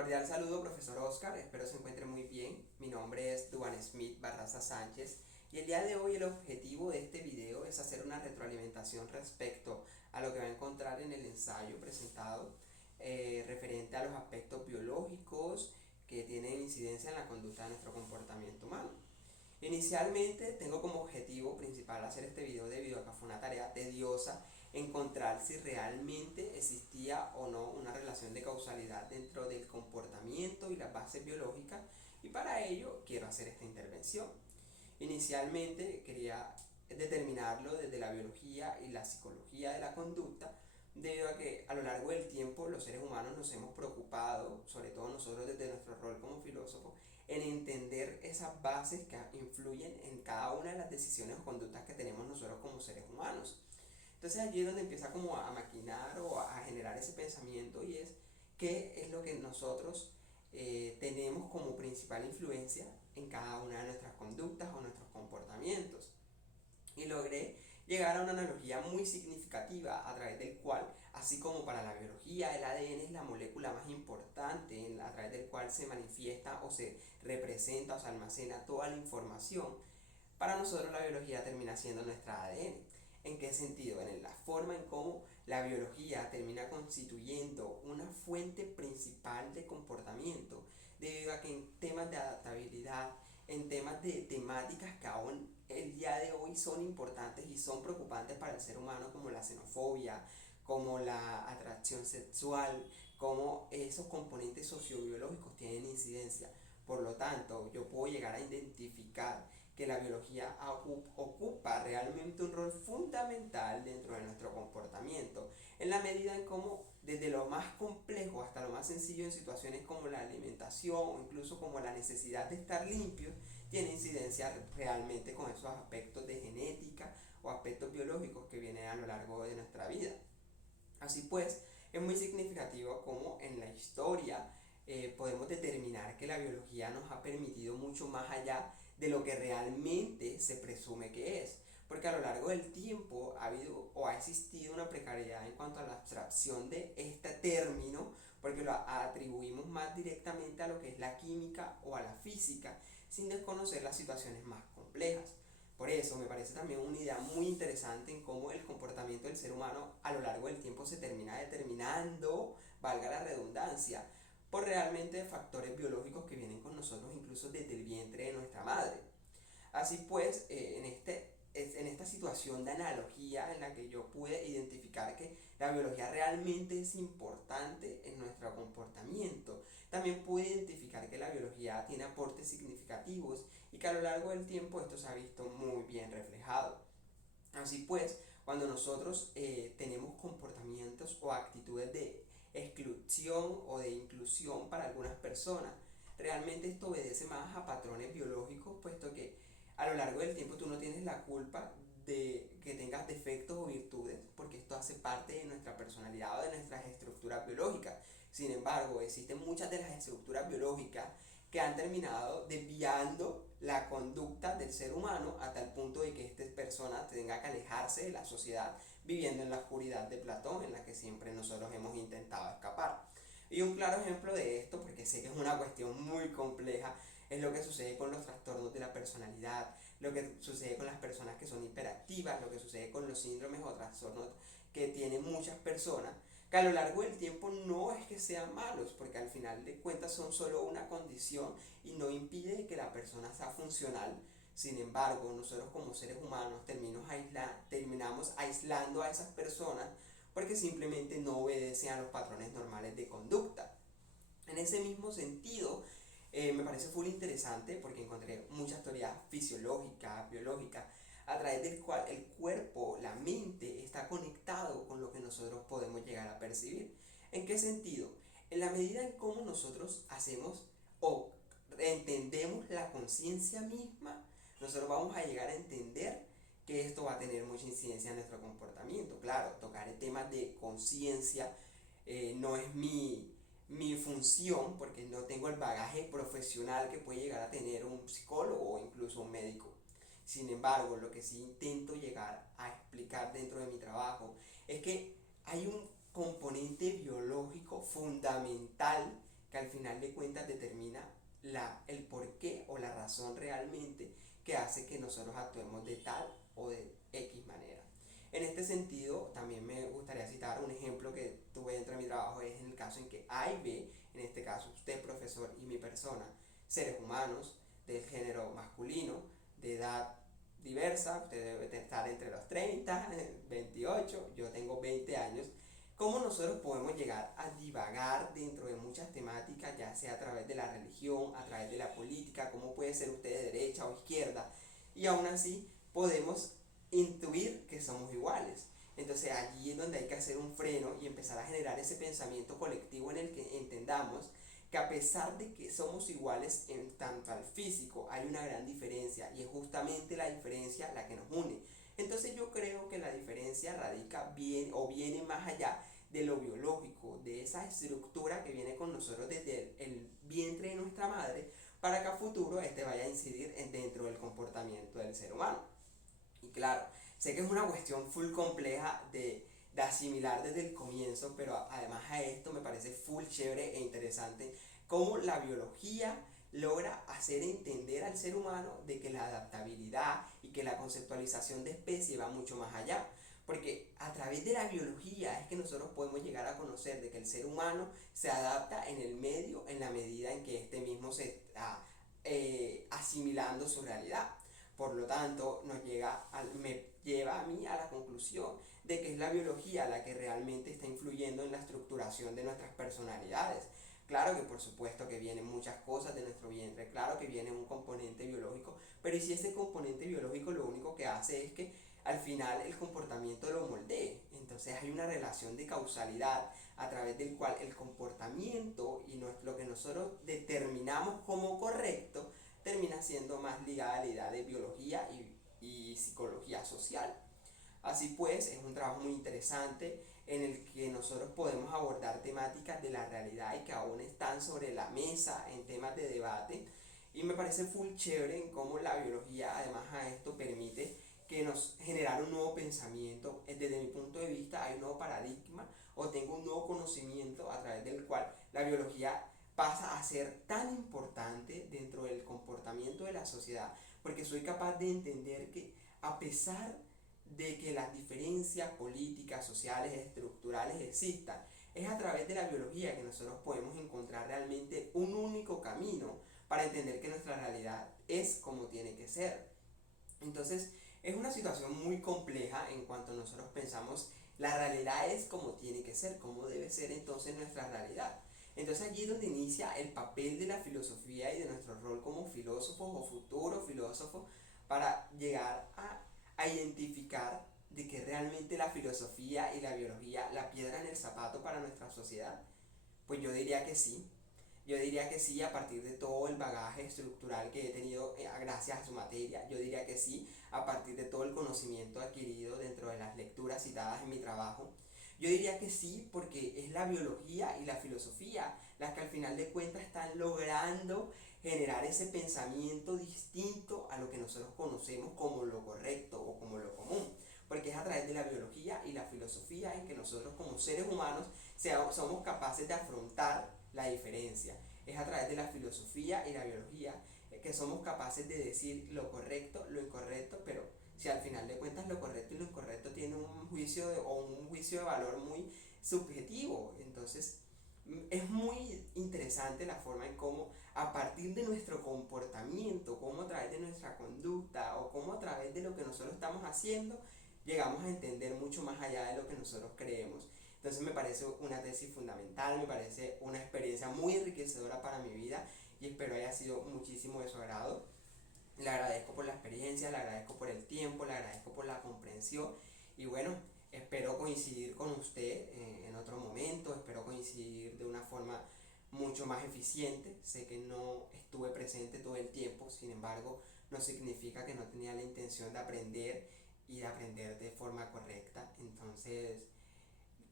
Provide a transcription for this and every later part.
Cordial saludo, profesor Oscar, espero se encuentre muy bien. Mi nombre es Duan Smith Barraza Sánchez y el día de hoy el objetivo de este video es hacer una retroalimentación respecto a lo que va a encontrar en el ensayo presentado referente a los aspectos biológicos que tienen incidencia en la conducta de nuestro comportamiento humano. Inicialmente tengo como objetivo principal hacer este video debido a que fue una tarea tediosa encontrar si realmente existía o no una relación de causalidad dentro del comportamiento y las bases biológicas, y para ello quiero hacer esta intervención. Inicialmente quería determinarlo desde la biología y la psicología de la conducta, debido a que a lo largo del tiempo los seres humanos nos hemos preocupado, sobre todo nosotros desde nuestro rol como filósofos, en entender esas bases que influyen en cada una de las decisiones o conductas que tenemos nosotros como seres humanos. Entonces allí es donde empieza como a maquinar o a generar ese pensamiento, y es qué es lo que nosotros tenemos como principal influencia en cada una de nuestras conductas o nuestros comportamientos. Y logré llegar a una analogía muy significativa a través del cual, así como para la biología el ADN es la molécula más importante a través del cual se manifiesta o se representa o se almacena toda la información, para nosotros la biología termina siendo nuestra ADN. ¿En qué sentido? En la forma en cómo la biología termina constituyendo una fuente principal de comportamiento, debido a que en temas de adaptabilidad, en temas de temáticas que aún el día de hoy son importantes y son preocupantes para el ser humano, como la xenofobia, como la atracción sexual, como esos componentes sociobiológicos tienen incidencia. Por lo tanto, yo puedo llegar a identificar que la biología ocupa realmente un rol fundamental dentro de nuestro comportamiento, en la medida en cómo desde lo más complejo hasta lo más sencillo en situaciones como la alimentación o incluso como la necesidad de estar limpios, tiene incidencia realmente con esos aspectos de genética o aspectos biológicos que vienen a lo largo de nuestra vida. Así pues, es muy significativo cómo en la historia podemos determinar que la biología nos ha permitido mucho más allá de lo que realmente se presume que es. Porque a lo largo del tiempo ha habido o ha existido una precariedad en cuanto a la abstracción de este término, porque lo atribuimos más directamente a lo que es la química o a la física, sin desconocer las situaciones más complejas. Por eso me parece también una idea muy interesante en cómo el comportamiento del ser humano a lo largo del tiempo se termina determinando, valga la redundancia, por realmente factores biológicos que vienen con nosotros incluso desde el vientre de nuestra madre. Así pues, en esta situación de analogía en la que yo pude identificar que la biología realmente es importante en nuestro comportamiento, también pude identificar que la biología tiene aportes significativos y que a lo largo del tiempo esto se ha visto muy bien reflejado. Así pues, cuando nosotros tenemos comportamientos o actitudes de exclusión o de inclusión para algunas personas, realmente esto obedece más a patrones biológicos, puesto que a lo largo del tiempo tú no tienes la culpa de que tengas defectos o virtudes, porque esto hace parte de nuestra personalidad o de nuestras estructuras biológicas. Sin embargo, existen muchas de las estructuras biológicas que han terminado desviando la conducta del ser humano a tal punto de que esta persona tenga que alejarse de la sociedad, viviendo en la oscuridad de Platón, en la que siempre nosotros hemos intentado escapar. Y un claro ejemplo de esto, porque sé que es una cuestión muy compleja, es lo que sucede con los trastornos de la personalidad, lo que sucede con las personas que son hiperactivas, lo que sucede con los síndromes o trastornos que tienen muchas personas, que a lo largo del tiempo no es que sean malos, porque al final de cuentas son solo una condición y no impide que la persona sea funcional. Sin embargo, nosotros como seres humanos terminamos aislando a esas personas porque simplemente no obedecen a los patrones normales de conducta. En ese mismo sentido, me parece full interesante porque encontré muchas teorías fisiológicas, biológicas, a través del cual el cuerpo, la mente, está conectado con lo que nosotros podemos llegar a percibir. ¿En qué sentido? En la medida en cómo nosotros hacemos o entendemos la conciencia misma, nosotros vamos a llegar a entender que esto va a tener mucha incidencia en nuestro comportamiento. Claro, tocar temas de conciencia no es mi función, porque no tengo el bagaje profesional que puede llegar a tener un psicólogo o incluso un médico. Sin embargo, lo que sí intento llegar a explicar dentro de mi trabajo es que hay un componente biológico fundamental que al final de cuentas determina el porqué o la razón realmente que hace que nosotros actuemos de tal o de X manera. En este sentido, también me gustaría citar un ejemplo que tuve dentro de mi trabajo, es en el caso en que A y B, en este caso usted profesor y mi persona, seres humanos del género masculino, de edad diversa, usted debe estar entre los 30, 28, yo tengo 20 años, cómo nosotros podemos llegar a divagar dentro de muchas temáticas, ya sea a través de la religión, a través de la política, cómo puede ser usted de derecha o izquierda, y aún así podemos intuir que somos iguales. Entonces allí es donde hay que hacer un freno y empezar a generar ese pensamiento colectivo en el que entendamos que a pesar de que somos iguales en tanto al físico, hay una gran diferencia y es justamente la diferencia la que nos une. Entonces yo creo que la diferencia radica bien o viene más allá de lo biológico, de esa estructura que viene con nosotros desde el vientre de nuestra madre, para que a futuro este vaya a incidir dentro del comportamiento del ser humano. Y claro, sé que es una cuestión full compleja de asimilar desde el comienzo, pero además a esto me parece full chévere e interesante cómo la biología logra hacer entender al ser humano de que la adaptabilidad y que la conceptualización de especie va mucho más allá. Porque a través de la biología es que nosotros podemos llegar a conocer de que el ser humano se adapta en el medio en la medida en que este mismo se está asimilando su realidad. Por lo tanto, me lleva a mí a la conclusión de que es la biología la que realmente está influyendo en la estructuración de nuestras personalidades. Claro que por supuesto que vienen muchas cosas de nuestro vientre, claro que viene un componente biológico, pero ¿y si ese componente biológico lo único que hace es que al final el comportamiento lo moldee? Entonces hay una relación de causalidad a través del cual el comportamiento y lo que nosotros determinamos como correcto termina siendo más ligada a la idea de biología y psicología social. Así pues, es un trabajo muy interesante en el que nosotros podemos abordar temáticas de la realidad y que aún están sobre la mesa en temas de debate. Y me parece full chévere en cómo la biología, además a esto, permite que nos generar un nuevo pensamiento. Desde mi punto de vista hay un nuevo paradigma o tengo un nuevo conocimiento a través del cual la biología pasa a ser tan importante dentro del comportamiento de la sociedad, porque soy capaz de entender que a pesar de que las diferencias políticas, sociales, estructurales existan, es a través de la biología que nosotros podemos encontrar realmente un único camino para entender que nuestra realidad es como tiene que ser. Entonces, es una situación muy compleja en cuanto nosotros pensamos la realidad es como tiene que ser, como debe ser entonces nuestra realidad. Entonces allí es donde inicia el papel de la filosofía y de nuestro rol como filósofos o futuros filósofos para llegar a identificar de que realmente la filosofía y la biología la piedra en el zapato para nuestra sociedad. Pues yo diría que sí. Yo diría que sí, a partir de todo el bagaje estructural que he tenido gracias a su materia. Yo diría que sí, a partir de todo el conocimiento adquirido dentro de las lecturas citadas en mi trabajo. Yo diría que sí, porque es la biología y la filosofía las que al final de cuentas están logrando generar ese pensamiento distinto a lo que nosotros conocemos como lo correcto o como lo común. Porque es a través de la biología y la filosofía en que nosotros como seres humanos somos capaces de afrontar la diferencia. Es a través de la filosofía y la biología que somos capaces de decir lo correcto, lo incorrecto, pero si al final de cuentas lo correcto y lo incorrecto tienen un juicio de valor muy subjetivo. Entonces es muy interesante la forma en cómo a partir de nuestro comportamiento, cómo a través de nuestra conducta o cómo a través de lo que nosotros estamos haciendo, llegamos a entender mucho más allá de lo que nosotros creemos. Entonces me parece una tesis fundamental, me parece una experiencia muy enriquecedora para mi vida y espero haya sido muchísimo de su agrado. Le agradezco por la experiencia, le agradezco por el tiempo, le agradezco por la comprensión y bueno, espero coincidir con usted en otro momento, espero coincidir de una forma mucho más eficiente. Sé que no estuve presente todo el tiempo, sin embargo, no significa que no tenía la intención de aprender y de aprender de forma correcta. Entonces,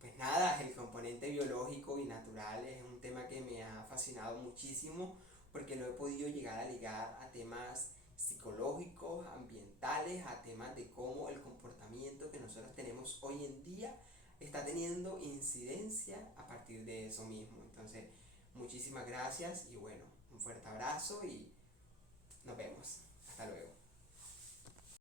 pues nada, el componente biológico y natural es un tema que me ha fascinado muchísimo porque lo he podido llegar a ligar a temas psicológicos, ambientales, a temas de cómo el comportamiento que nosotros tenemos hoy en día está teniendo incidencia a partir de eso mismo. Entonces, Muchísimas gracias y bueno, un fuerte abrazo y nos vemos.